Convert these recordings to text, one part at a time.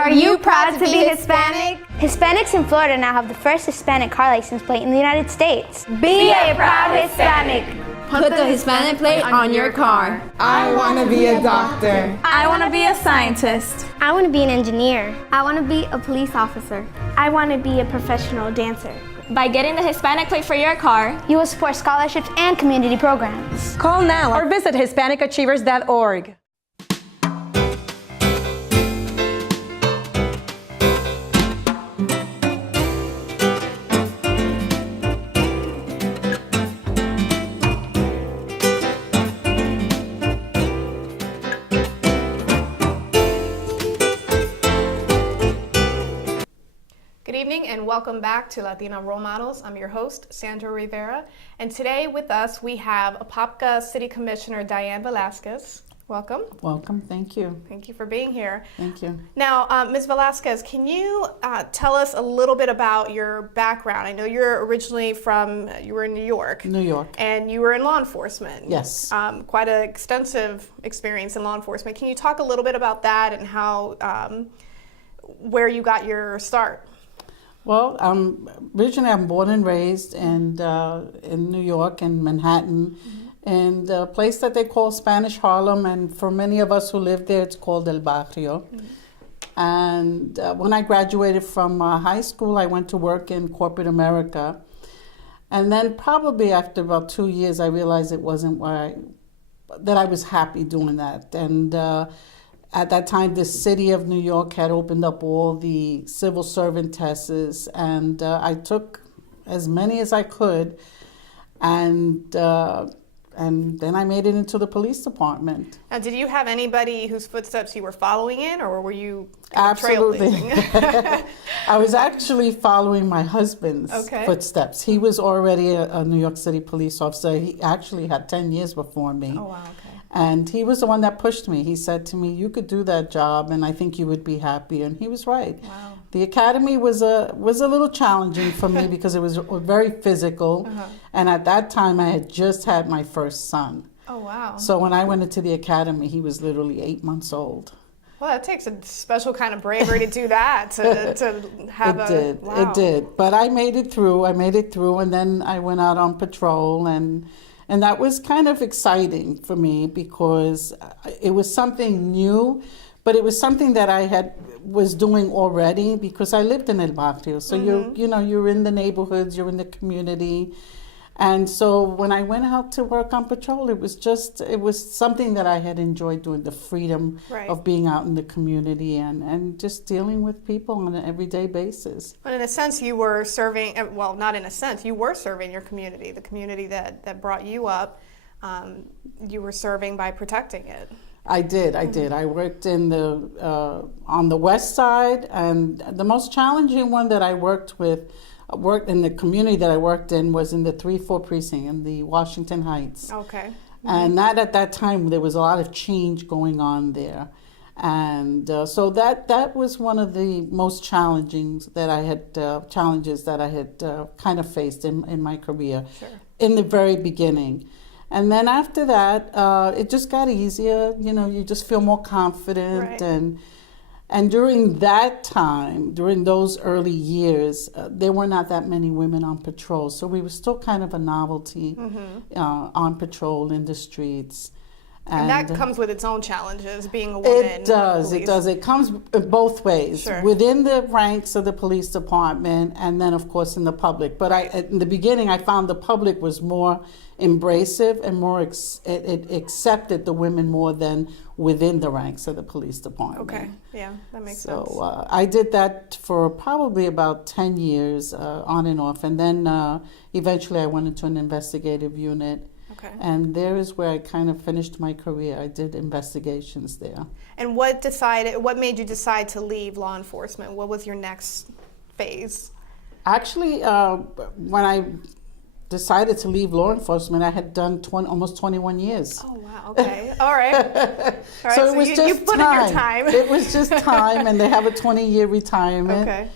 Are you proud to be Hispanic? Hispanics in Florida now have the first Hispanic car license plate in the United States. Be a proud Hispanic. Put the Hispanic plate on your car. I want to be a doctor. I want to be a scientist. I want to be an engineer. I want to be a police officer. I want to be a professional dancer. By getting the Hispanic plate for your car, you will support scholarships and community programs. Call now or visit HispanicAchievers.org. Good evening and welcome back to Latina Role Models. I'm your host, Sandra Rivera, and today with us we have Apopka City Commissioner Diane Velazquez. Welcome. Welcome, thank you. Thank you for being here. Thank you. Now, Ms. Velazquez, can you tell us a little bit about your background? I know you're originally you were in New York. New York. And you were in law enforcement. Yes. Quite an extensive experience in law enforcement. Can you talk a little bit about that and how, where you got your start? Well, originally I'm born and raised in New York, in Manhattan, in a place that they call Spanish Harlem, and for many of us who live there, it's called El Barrio. And when I graduated from high school, I went to work in corporate America. And then probably after about 2 years, I realized it wasn't that I was happy doing that. And at that time, the city of New York had opened up all the civil servant tests, and I took as many as I could, and then I made it into the police department. Now, did you have anybody whose footsteps you were following in, or were you Absolutely. trailblazing? I was actually following my husband's footsteps. He was already a New York City police officer. He actually had 10 years before me. Oh, wow, okay. And he was the one that pushed me. He said to me, "You could do that job, and I think you would be happy." And he was right. Wow. The academy was a little challenging for me because it was very physical, and at that time I had just had my first son. Oh, wow. So when I went into the academy, he was literally 8 months old. Well, that takes a special kind of bravery to do that, to have It did. But I made it through, and then I went out on patrol, and that was kind of exciting for me because it was something new, but it was something that I was doing already because I lived in El Barrio. So you're in the neighborhoods, you're in the community. And so when I went out to work on patrol, it was something that I had enjoyed doing, the freedom of being out in the community and just dealing with people on an everyday basis. But in a sense, you were serving, well, not in a sense, you were serving your community, the community that brought you up. You were serving by protecting it. I did. I worked on the west side, and the most challenging one that I worked in the community that I worked in was in the 3-4 precinct in the Washington Heights. Okay. And at that time, there was a lot of change going on there. And so that was one of the most challenges that I had kind of faced in my career. Sure. In the very beginning. And then after that, it just got easier. You just feel more confident. Right. And during that time, during those early years, there were not that many women on patrol. So we were still kind of a novelty on patrol in the streets. And that comes with its own challenges, being a woman. It does. It comes both ways, within the ranks of the police department and then, of course, in the public. But in the beginning, I found the public was more embracive and more it accepted the women more than within the ranks of the police department. Okay, yeah, that makes sense. So I did that for probably about 10 years on and off. And then eventually I went into an investigative unit. Okay. And there is where I kind of finished my career. I did investigations there. And what made you decide to leave law enforcement? What was your next phase? Actually, when I decided to leave law enforcement, I had done almost 21 years. Oh, wow. Okay. All right. So it was just you put in your time. It was just time, and they have a 20-year retirement. Okay.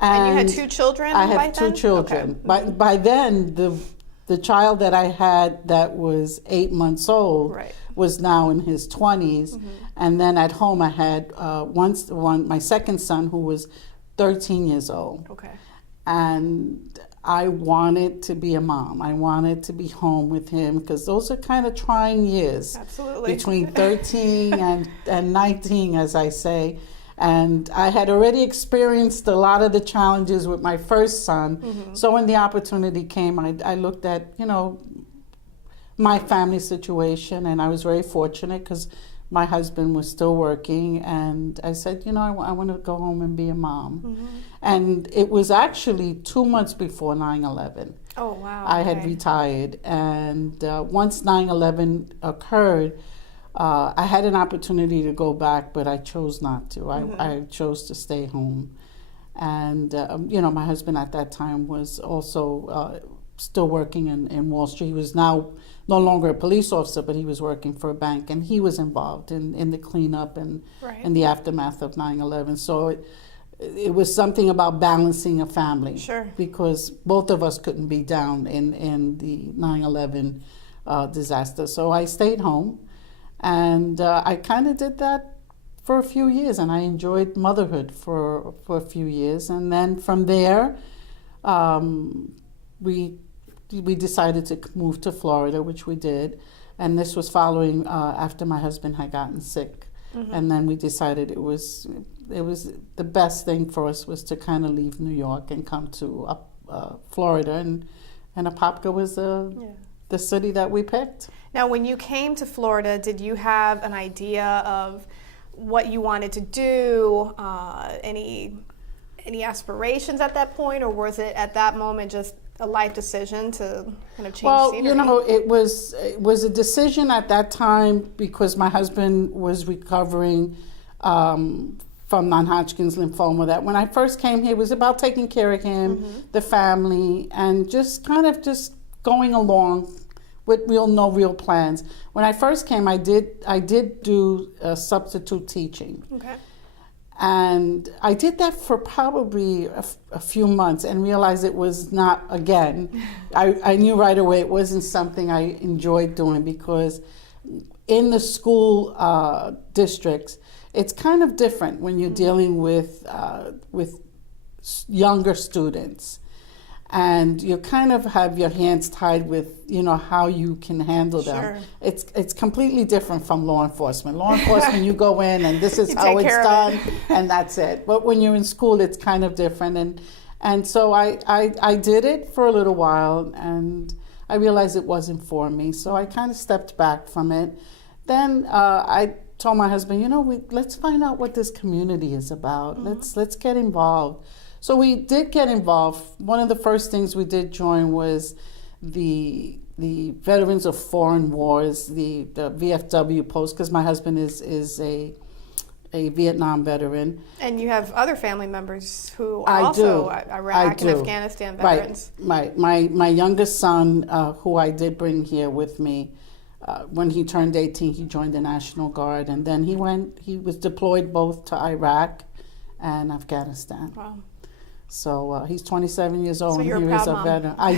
And you had 2 children I had 2 children. Okay. By then, the child that I had that was 8 months old Right. was now in his 20s. And then at home I had my second son who was 13 years old. Okay. And I wanted to be a mom. I wanted to be home with him because those are kind of trying years. Absolutely. Between 13 and 19, as I say. And I had already experienced a lot of the challenges with my first son. So when the opportunity came, I looked at, my family situation, and I was very fortunate because my husband was still working, and I said, I want to go home and be a mom. And it was actually 2 months before 9/11. Oh, wow. I had okay. retired, and once 9/11 occurred, I had an opportunity to go back, but I chose not to. I chose to stay home. And, my husband at that time was also still working in Wall Street. He was now no longer a police officer, but he was working for a bank, and he was involved in the cleanup and Right. in the aftermath of 9/11. So it was something about balancing a family. Sure. Because both of us couldn't be down in the 9/11 disaster. So I stayed home, and I kind of did that for a few years, and I enjoyed motherhood for a few years. And then from there, we decided to move to Florida, which we did. And this was following after my husband had gotten sick. And then we decided it was the best thing for us was to kind of leave New York and come to Florida, and Apopka was the city that we picked. Now, when you came to Florida, did you have an idea of what you wanted to do? Any aspirations at that point, or was it at that moment just a life decision to kind of change scenery? It was a decision at that time because my husband was recovering from non-Hodgkin's lymphoma. That when I first came here, it was about taking care of him, the family, and just kind of just going along with no real plans. When I first came, I did do substitute teaching. Okay. And I did that for probably a few months and realized it was not, again, I knew right away it wasn't something I enjoyed doing, because in the school districts, it's kind of different when you're dealing with younger students. And you kind of have your hands tied with, how you can handle them. Sure. It's completely different from law enforcement. Law enforcement, you go in and this is You how take it's care of done, it. and that's it. But when you're in school, it's kind of different. And so I did it for a little while, and I realized it wasn't for me. So I kind of stepped back from it. Then I told my husband, let's find out what this community is about. Let's get involved. So we did get involved. One of the first things we did join was the Veterans of Foreign Wars, the VFW post, because my husband is a Vietnam veteran. And you have other family members who are I also do. Iraq and Afghanistan veterans. Right. My youngest son, who I did bring here with me, when he turned 18, he joined the National Guard, and then he was deployed both to Iraq and Afghanistan. Wow. So he's 27 years old, So and you're a he proud is a mom. veteran. I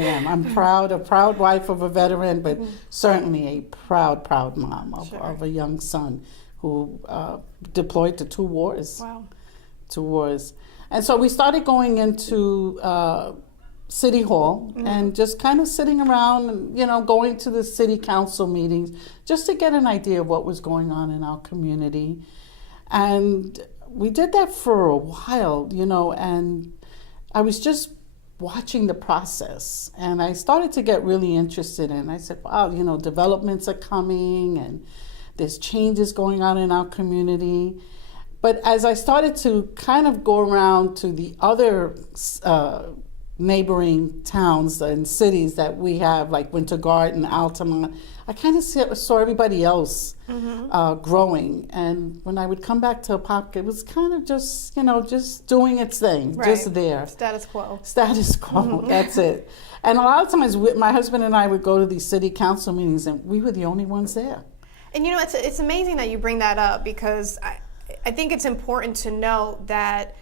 am. I'm a proud wife of a veteran, but certainly a proud mom of a young son who deployed to 2 wars. Wow. 2 wars. And so we started going into City Hall and just kind of sitting around and, going to the city council meetings just to get an idea of what was going on in our community. And we did that for a while, and I was just watching the process, and I started to get really interested in it. I said, wow, developments are coming, and there's changes going on in our community. But as I started to kind of go around to the other neighboring towns and cities that we have, like Winter Garden, Altamont, I kind of saw everybody else growing. And when I would come back to Apopka, it was kind of just, just doing its thing, just there. Status quo. Status quo, that's it. And a lot of times, my husband and I would go to these city council meetings, and we were the only ones there. And it's amazing that you bring that up, because I think it's important to note that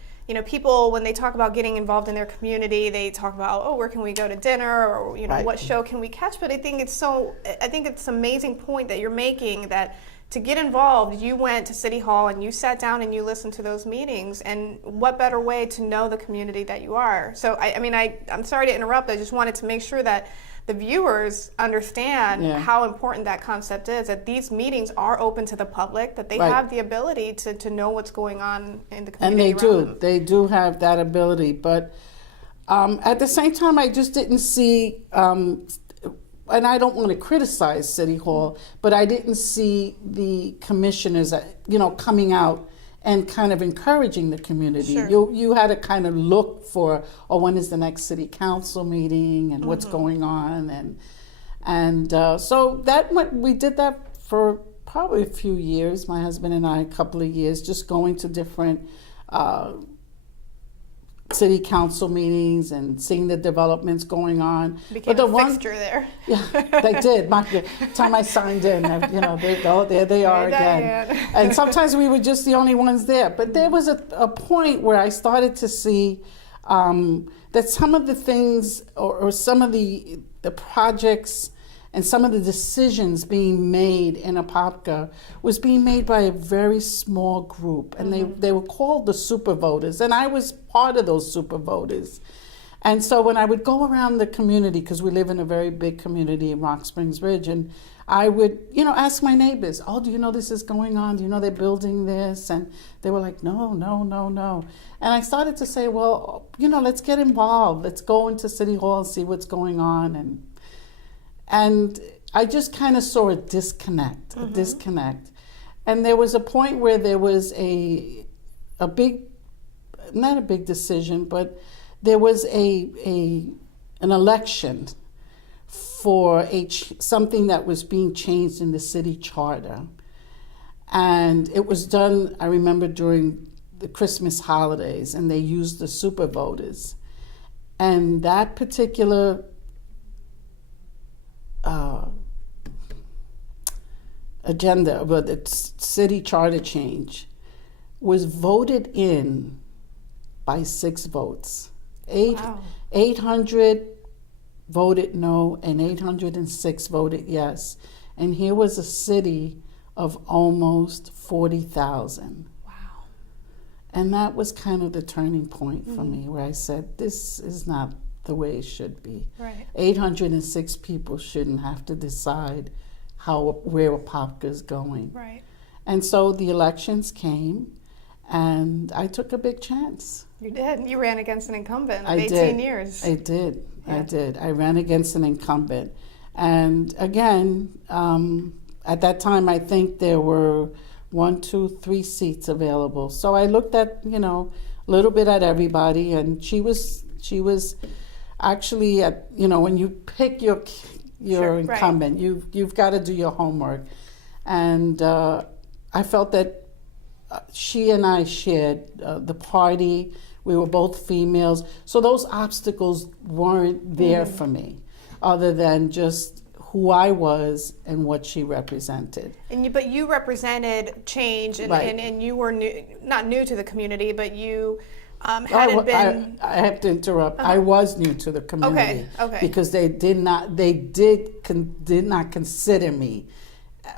people, when they talk about getting involved in their community, they talk about, oh, where can we go to dinner, or Right. what show can we catch? But I think it's an amazing point that you're making, that to get involved, you went to City Hall and you sat down and you listened to those meetings. And what better way to know the community that you are? So I'm sorry to interrupt. I just wanted to make sure that the viewers understand how important that concept is, that these meetings are open to the public, that they Right. have the ability to know what's going on in the And community they around do. them. They do have that ability. But at the same time, I just didn't see, and I don't want to criticize City Hall, but I didn't see the commissioners, coming out and kind of encouraging the community. Sure. You had to kind of look for, when is the next city council meeting and what's going on, and so we did that for probably a few years. My husband and I, a couple of years, just going to different city council meetings and seeing the developments going on. Became a fixture there. Yeah, they did. The time I signed in, there they are again. Diane. And sometimes we were just the only ones there. But there was a point where I started to see that some of the things or some of the projects and some of the decisions being made in Apopka was being made by a very small group. And they were called the super voters. And I was part of those super voters. And so when I would go around the community, because we live in a very big community in Rock Springs Ridge, and I would, ask my neighbors, oh, do you know this is going on? Do you know they're building this? And they were like, no. And I started to say, well, let's get involved. Let's go into City Hall and see what's going on. And I just kind of saw a disconnect. And there was a point where there was a big, not a big decision, but there was an election for something that was being changed in the city charter. And it was done, I remember, during the Christmas holidays, and they used the super voters. And that particular agenda, but the city charter change, was voted in by 6 votes. 800 voted no, and 806 voted yes. And here was a city of almost 40,000. Wow. And that was kind of the turning point for me, where I said, this is not the way it should be. Right. 806 people shouldn't have to decide where Apopka is going. Right. And so the elections came, and I took a big chance. You did. You ran against an incumbent of I 18 did. years. I did. Yeah. I did. I ran against an incumbent. And again, at that time, I think there were 1, 2, 3 seats available. So I looked at, a little bit at everybody, and she was actually at, when you pick your Sure, incumbent, you've got to do your homework. And I felt that she and I shared the party. We were both females. So those obstacles weren't there for me, other than just who I was and what she represented. But you represented change, and, Right. and you were not new to the community, but you hadn't been. I have to interrupt. I was new to the community. Okay. Because they did not consider me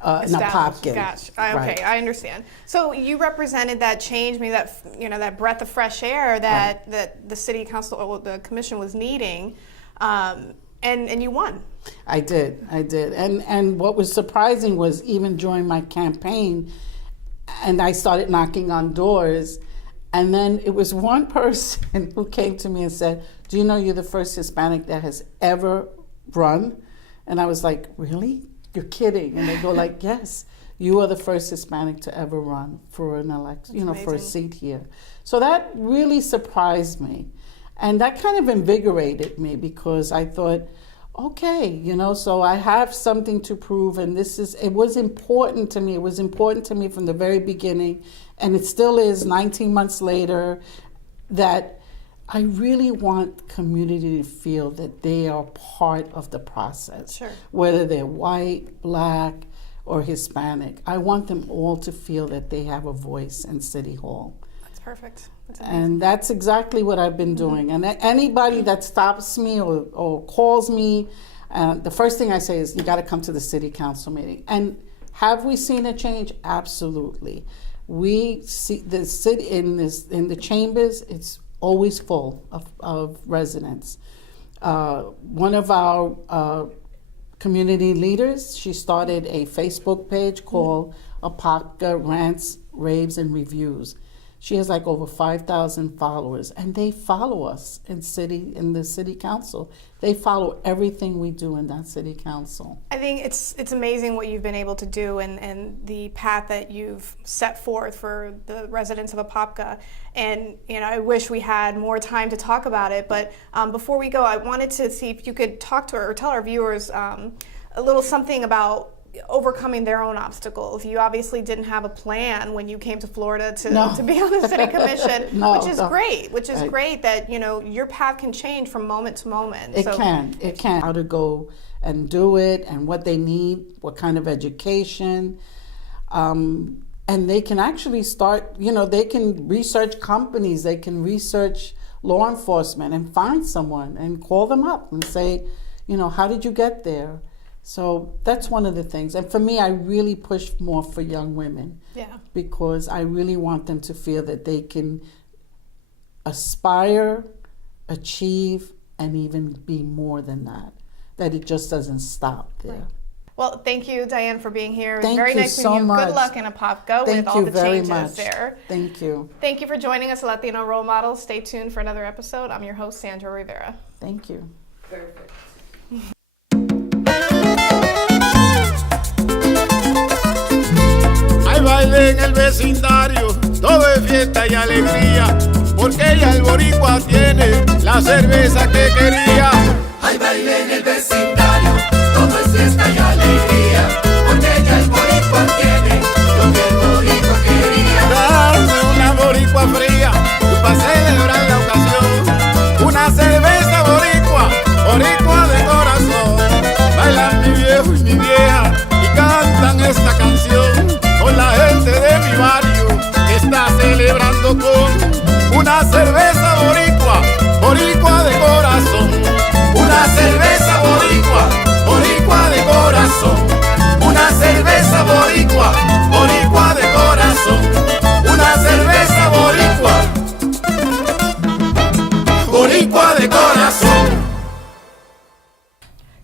an established. Apopka. Gotcha. Right. Okay, I understand. So you represented that change, maybe that that breath of fresh air that the city council or the commission was needing, and you won. I did. And what was surprising was, even during my campaign, and I started knocking on doors, and then it was one person who came to me and said, do you know you're the first Hispanic that has ever run? And I was like, really? You're kidding. And they go like, yes, you are the first Hispanic to ever run for an election, for a seat here. So that really surprised me. And that kind of invigorated me, because I thought, okay, so I have something to prove, and it was important to me. It was important to me from the very beginning, and it still is 19 months later, that I really want community to feel that they are part of the process. Sure. Whether they're white, black, or Hispanic. I want them all to feel that they have a voice in City Hall. That's perfect. And that's exactly what I've been doing. And anybody that stops me or calls me, the first thing I say is, you got to come to the city council meeting. And have we seen a change? Absolutely. We see the city in the chambers, it's always full of residents. One of our community leaders, she started a Facebook page called Apopka Rants, Raves, and Reviews. She has like over 5,000 followers, and they follow us in the city council. They follow everything we do in that city council. I think it's amazing what you've been able to do and the path that you've set forth for the residents of Apopka. And I wish we had more time to talk about it. But before we go, I wanted to see if you could talk to or tell our viewers a little something about overcoming their own obstacles. You obviously didn't have a plan when you came to Florida to be on the city commission, which is great. Which is great that your path can change from moment to moment. It can. How to go and do it, and what they need, what kind of education, and they can actually start. They can research companies, they can research law enforcement, and find someone and call them up and say, how did you get there? So that's one of the things. And for me, I really push more for young women. Yeah. Because I really want them to feel that they can aspire, achieve, and even be more than that. That it just doesn't stop there. Right. Well, thank you, Diane, for being here. It was thank very you nice so meeting you. much. Good luck in Apopka with all the changes there. Thank you. Thank you for joining us, Latino Role Models. Stay tuned for another episode. I'm your host, Sandra Rivera. Thank you. Perfect. Hay baile en el vecindario, todo es fiesta y alegría, porque ya el boricua tiene la cerveza que quería. Hay baile en el vecindario, todo es fiesta y alegría, porque ya el boricua tiene lo que el boricua quería. Dame una boricua fría, para celebrar la ocasión, una cerveza boricua, boricua de corazón. Bailan mi viejo y mi vieja y cantan esta canción con la gente de mi barrio que está celebrando con una cerveza boricua, boricua de corazón. Una cerveza boricua, boricua de corazón. Una cerveza boricua, boricua de corazón. Una cerveza boricua, boricua de corazón.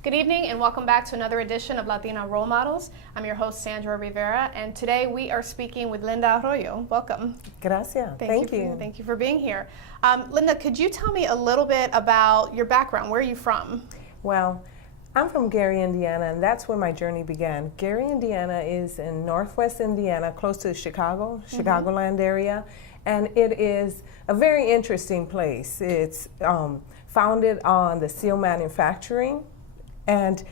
Good evening and welcome back to another edition of Latina Role Models. I'm your host, Sandra Rivera, and today we are speaking with Linda Arroyo. Welcome. Gracias. Thank you. Thank you for being here. Linda, could you tell me a little bit about your background? Where are you from? Well, I'm from Gary, Indiana, and that's where my journey began. Gary, Indiana is in northwest Indiana, close to Chicago, Chicagoland area, and it is a very interesting place. It's founded on the steel manufacturing, and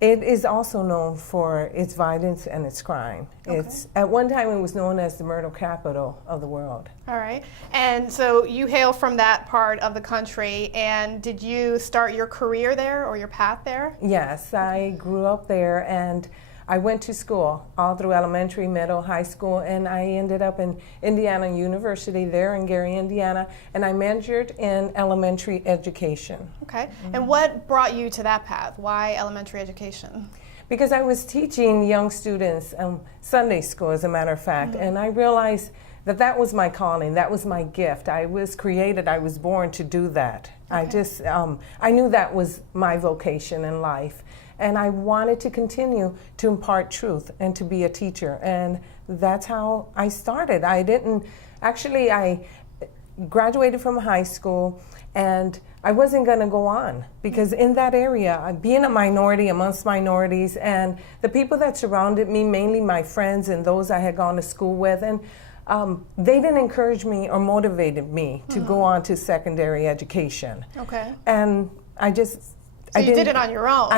it is also known for its violence and its crime. Okay. At one time it was known as the murder capital of the world. All right. And so you hail from that part of the country, and did you start your career there or your path there? Yes, I grew up there, and I went to school all through elementary, middle, high school, and I ended up in Indiana University there in Gary, Indiana, and I majored in elementary education. Okay. And what brought you to that path? Why elementary education? Because I was teaching young students Sunday school, as a matter of fact, and I realized that that was my calling, that was my gift. I was created, I was born to do that. Okay. I knew that was my vocation in life. And I wanted to continue to impart truth and to be a teacher. And that's how I started. I graduated from high school, and I wasn't going to go on because in that area, being a minority amongst minorities, and the people that surrounded me, mainly my friends and those I had gone to school with, and they didn't encourage me or motivated me to go on to secondary education. Okay. And So you did it on your own.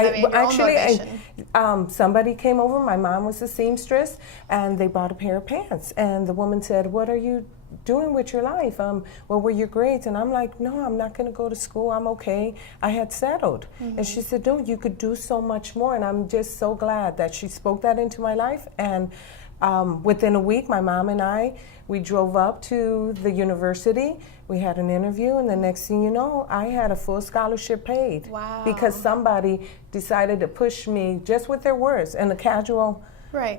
Somebody came over. My mom was a seamstress, and they bought a pair of pants. And the woman said, "What are you doing with your life? What were your grades?" And I'm like, "No, I'm not going to go to school. I'm okay." I had settled. And she said, "No, you could do so much more." And I'm just so glad that she spoke that into my life. And Within a week, my mom and we drove up to the university. We had an interview, and the next thing you know, I had a full scholarship paid. Wow. Because somebody decided to push me just with their words in a casual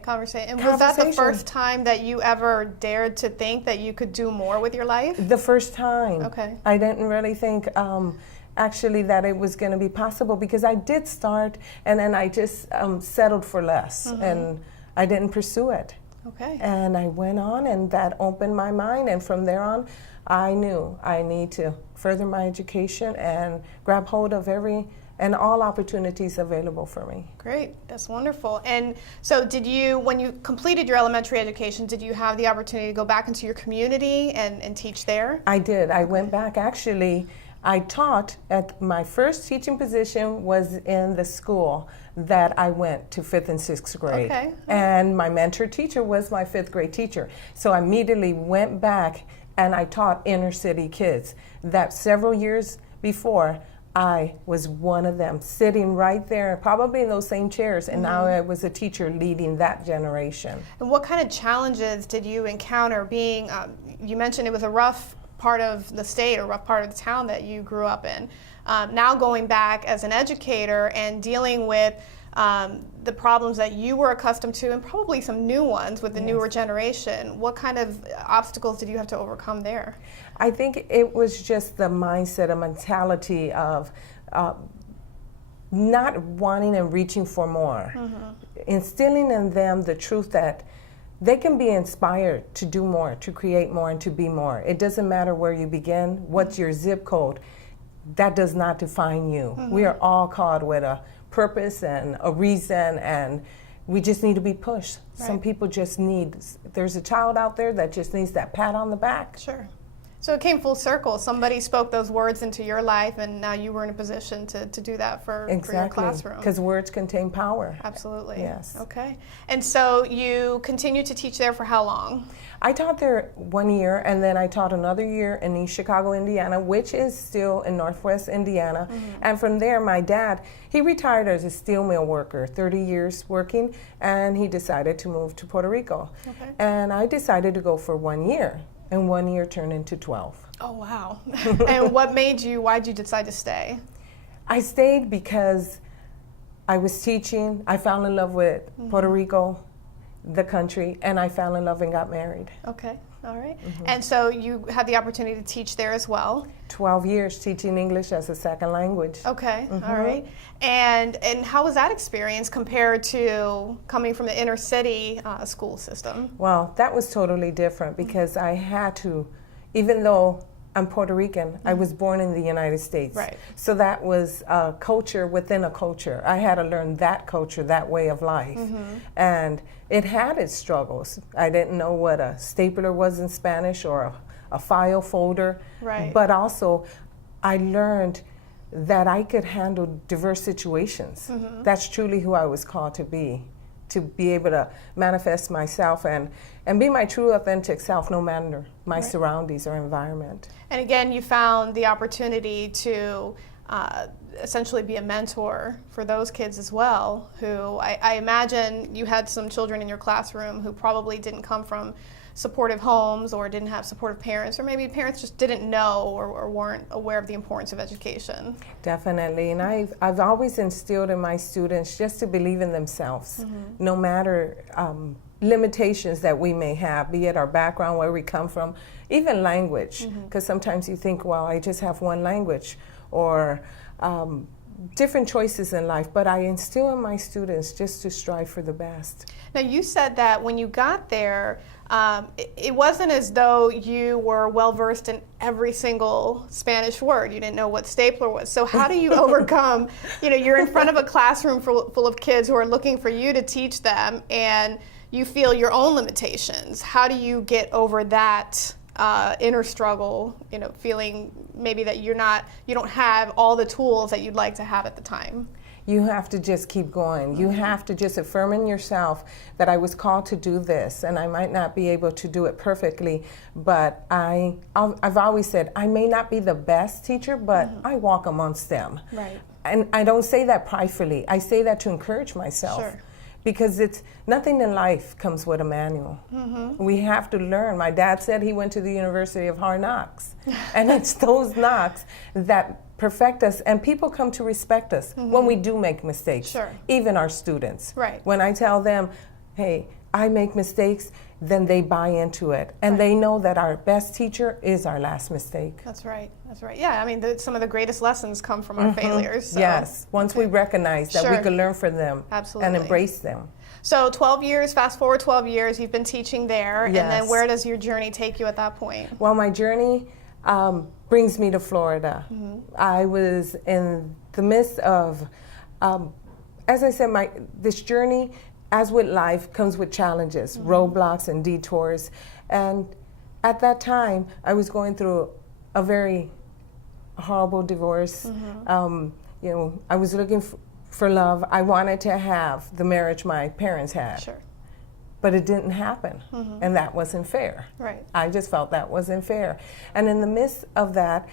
conversation. And was that the first time that you ever dared to think that you could do more with your life? The first time. Okay. I didn't really think actually that it was going to be possible, because I did start and then I just settled for less, and I didn't pursue it. Okay. And I went on, and that opened my mind, and from there on I knew I need to further my education and grab hold of every and all opportunities available for me. Great, that's wonderful. And so did you, when you completed your elementary education, did you have the opportunity to go back into your community and teach there? I did. I went back. Actually, I taught at my first teaching position was in the school that I went to 5th and 6th grade. Okay. And my mentor teacher was my 5th grade teacher. So I immediately went back and I taught inner city kids. That several years before, I was one of them, sitting right there, probably in those same chairs, and now I was a teacher leading that generation. And what kind of challenges did you encounter being, you mentioned it was a rough part of the state or rough part of the town that you grew up in. Now going back as an educator and dealing with the problems that you were accustomed to, and probably some new ones with the newer generation, what kind of obstacles did you have to overcome there? I think it was just the mindset, a mentality of not wanting and reaching for more. Instilling in them the truth that they can be inspired to do more, to create more, and to be more. It doesn't matter where you begin, what's your zip code. That does not define you. We are all called with a purpose and a reason, and we just need to be pushed. Some people just need, there's a child out there that just needs that pat on the back. Sure. So it came full circle. Somebody spoke those words into your life, and now you were in a position to do that for your classroom. Because words contain power. Absolutely. Yes. Okay. And so you continued to teach there for how long? I taught there 1 year, and then I taught another year in East Chicago, Indiana, which is still in Northwest Indiana. And from there, my dad, he retired as a steel mill worker, 30 years working, and he decided to move to Puerto Rico. Okay. And I decided to go for 1 year, and 1 year turned into 12. Oh, wow. And why'd you decide to stay? I stayed because I was teaching. I fell in love with Puerto Rico, the country, and I fell in love and got married. Okay, all right. And so you had the opportunity to teach there as well? 12 years teaching English as a second language. Okay, all right. And how was that experience compared to coming from the inner city school system? Well, that was totally different because I had to, even though I'm Puerto Rican, I was born in the United States. Right. So that was a culture within a culture. I had to learn that culture, that way of life. And it had its struggles. I didn't know what a stapler was in Spanish or a file folder. Right. But also, I learned that I could handle diverse situations. That's truly who I was called to be able to manifest myself and be my true authentic self, no matter my surroundings or environment. And again, you found the opportunity to essentially be a mentor for those kids as well, who I imagine you had some children in your classroom who probably didn't come from supportive homes or didn't have supportive parents, or maybe parents just didn't know or weren't aware of the importance of education. Definitely, and I've always instilled in my students just to believe in themselves, no matter limitations that we may have, be it our background, where we come from, even language, because sometimes you think, well, I just have one language, or different choices in life, but I instill in my students just to strive for the best. Now, you said that when you got there, it wasn't as though you were well-versed in every single Spanish word. You didn't know what stapler was. So how do you overcome, you're in front of a classroom full of kids who are looking for you to teach them, and you feel your own limitations. How do you get over that inner struggle, feeling maybe that you don't have all the tools that you'd like to have at the time? You have to just keep going. You have to just affirm in yourself that I was called to do this, and I might not be able to do it perfectly, but I've always said I may not be the best teacher, but I walk amongst them. Right. And I don't say that pridefully. I say that to encourage myself. Sure. because it's nothing in life comes with a manual. We have to learn. My dad said he went to the University of Hard Knocks, and it's those knocks that perfect us, and people come to respect us when we do make mistakes. Sure. Even our students. Right. When I tell them, hey, I make mistakes, then they buy into it, and they know that our best teacher is our last mistake. That's right. That's right. Yeah, I mean, some of the greatest lessons come from our failures. So. Yes, once we recognize that we can learn from them and embrace them. So 12 years, fast forward 12 years, you've been teaching there, and then Yes. where does your journey take you at that point? Well, my journey brings me to Florida. I was in the midst of, as I said, this journey, as with life, comes with challenges, roadblocks and detours. And at that time, I was going through a very horrible divorce. You know, I was looking for love. I wanted to have the marriage my parents had. Sure. But it didn't happen, and that wasn't fair. Right. I just felt that wasn't fair. And in the midst of that,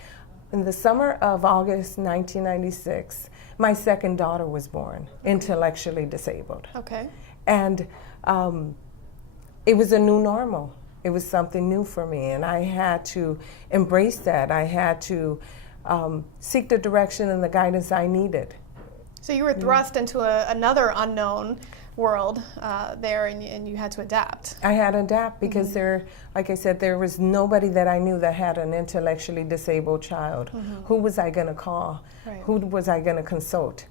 in the summer of August 1996, my second daughter was born, intellectually disabled. Okay. And it was a new normal. It was something new for me, and I had to embrace that. I had to seek the direction and the guidance I needed. So you were thrust into another unknown world there, and you had to adapt. I had to adapt because like I said, there was nobody that I knew that had an intellectually disabled child. Who was I going to call? Right. Who was I going to consult?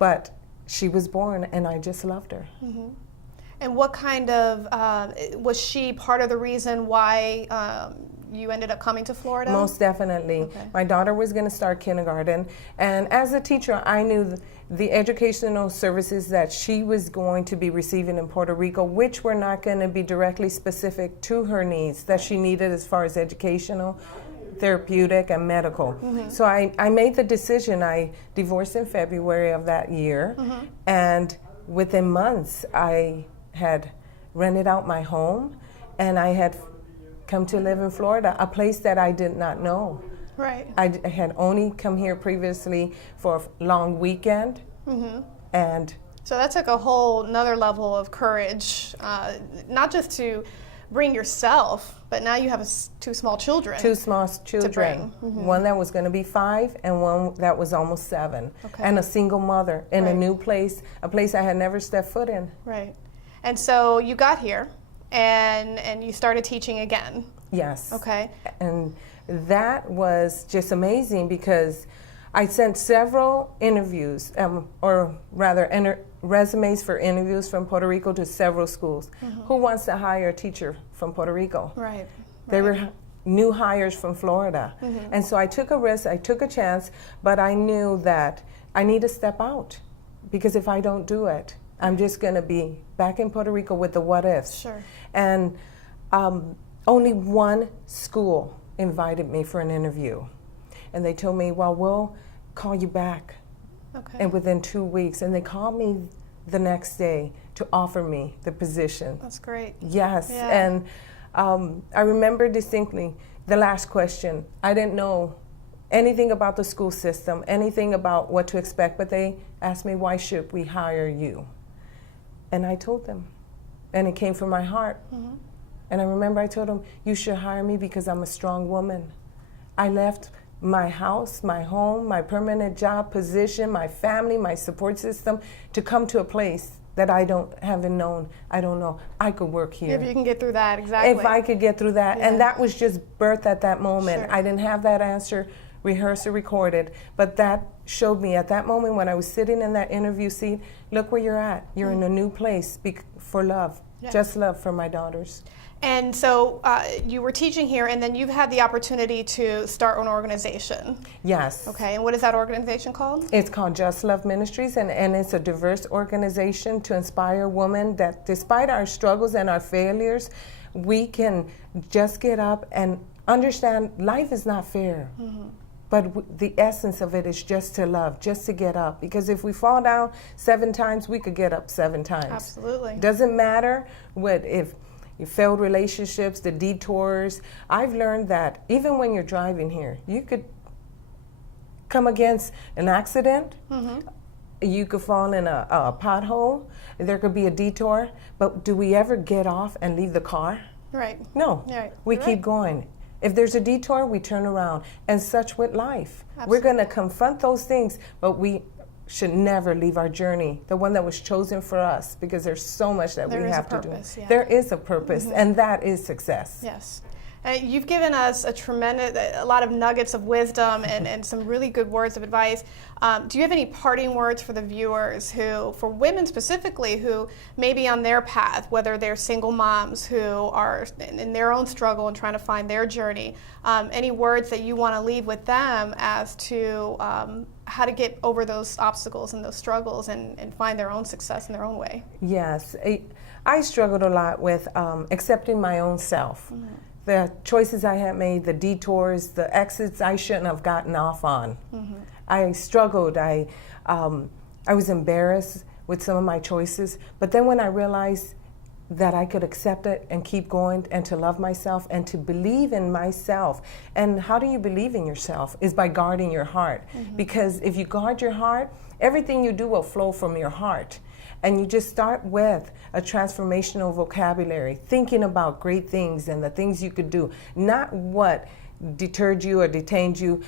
But she was born, and I just loved her. And what kind of, was she part of the reason why you ended up coming to Florida? Most definitely. Okay. My daughter was going to start kindergarten, and as a teacher, I knew the educational services that she was going to be receiving in Puerto Rico, which were not going to be directly specific to her needs that she needed as far as educational, therapeutic, and medical. So I made the decision. I divorced in February of that year, and within months, I had rented out my home, and I had come to live in Florida, a place that I did not know. Right. I had only come here previously for a long weekend, and So that took a whole another level of courage, not just to bring yourself, but now you have two small children. two small children, one that was going to be 5 and one that was almost 7, and a single mother in a new place, a place I had never stepped foot in. Right. And so you got here, and you started teaching again. Yes. Okay. And that was just amazing because I sent several interviews, or rather resumes for interviews from Puerto Rico to several schools. Who wants to hire a teacher from Puerto Rico? Right. They were new hires from Florida. And so I took a risk, I took a chance, but I knew that I need to step out because if I don't do it, I'm just going to be back in Puerto Rico with the what ifs. Sure. And only one school invited me for an interview. And they told me, well, we'll call you back. Okay. And within 2 weeks. And they called me the next day to offer me the position. That's great. Yes. Yeah. And I remember distinctly the last question. I didn't know anything about the school system, anything about what to expect, but they asked me, why should we hire you? And I told them. And it came from my heart. And I remember I told them, you should hire me because I'm a strong woman. I left my house, my home, my permanent job position, my family, my support system to come to a place that I haven't known. I don't know. I could work here. If you can get through that, exactly. If I could get through that. Yeah. And that was just birth at that moment. Sure. I didn't have that answer rehearsed or recorded, but that showed me at that moment when I was sitting in that interview seat, look where you're at. You're in a new place for love, just love for my daughters. And so you were teaching here, and then you've had the opportunity to start an organization. Yes. Okay, and what is that organization called? It's called Just Love Ministries, and it's a diverse organization to inspire women that despite our struggles and our failures, we can just get up and understand life is not fair. But the essence of it is just to love, just to get up. Because if we fall down 7 times, we could get up 7 times. Absolutely. Doesn't matter if you failed relationships, the detours. I've learned that even when you're driving here, you could come against an accident. You could fall in a pothole. There could be a detour. But do we ever get off and leave the car? Right. No. Right. We You're keep right. going. If there's a detour, we turn around. And such with life. Absolutely. We're going to confront those things, but we should never leave our journey, the one that was chosen for us, because there's so much that There we is a have to purpose, do. yeah. There is a purpose, and that is success. Yes. You've given us a lot of nuggets of wisdom and some really good words of advice. Do you have any parting words for the viewers for women specifically, who may be on their path, whether they're single moms who are in their own struggle and trying to find their journey? Any words that you want to leave with them as to how to get over those obstacles and those struggles and find their own success in their own way? Yes. I struggled a lot with accepting my own self. Mm-hmm. The choices I had made, the detours, the exits I shouldn't have gotten off on. Mm-hmm. I struggled. I was embarrassed with some of my choices. But then when I realized that I could accept it and keep going and to love myself and to believe in myself. And how do you believe in yourself? Is by guarding your heart. Mm-hmm. Because if you guard your heart, everything you do will flow from your heart. And you just start with a transformational vocabulary, thinking about great things and the things you could do, not what deterred you or detained you,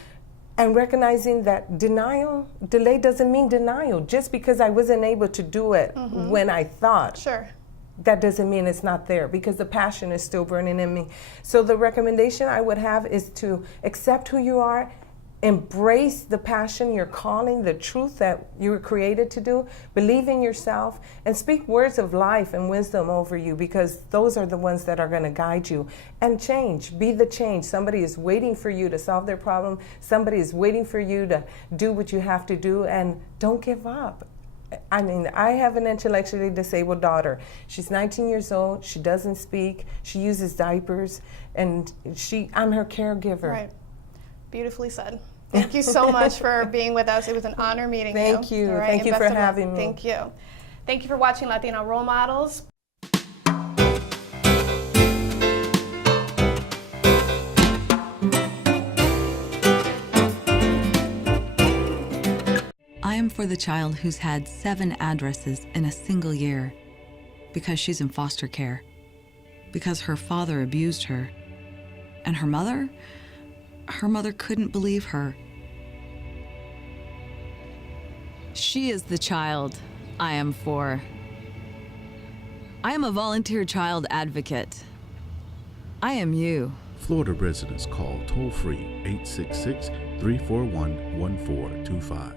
and recognizing that delay doesn't mean denial. Just because I wasn't able to do it when I thought, sure, that doesn't mean it's not there, because the passion is still burning in me. So the recommendation I would have is to accept who you are, embrace the passion, your calling, the truth that you were created to do, believe in yourself, and speak words of life and wisdom over you, because those are the ones that are going to guide you. And change, be the change. Somebody is waiting for you to solve their problem. Somebody is waiting for you to do what you have to do, and don't give up. I mean, I have an intellectually disabled daughter. She's 19 years old. She doesn't speak. She uses diapers, and I'm her caregiver. Right. Beautifully said. Thank you so much for being with us. It was an honor meeting you. Thank you. All right, Thank you for having me. Thank you. Thank you for watching Latino Role Models. I am for the child who's had 7 addresses in a single year because she's in foster care, because her father abused her, and her mother couldn't believe her. She is the child I am for. I am a volunteer child advocate. I am you. Florida residents call toll-free 866-341-1425.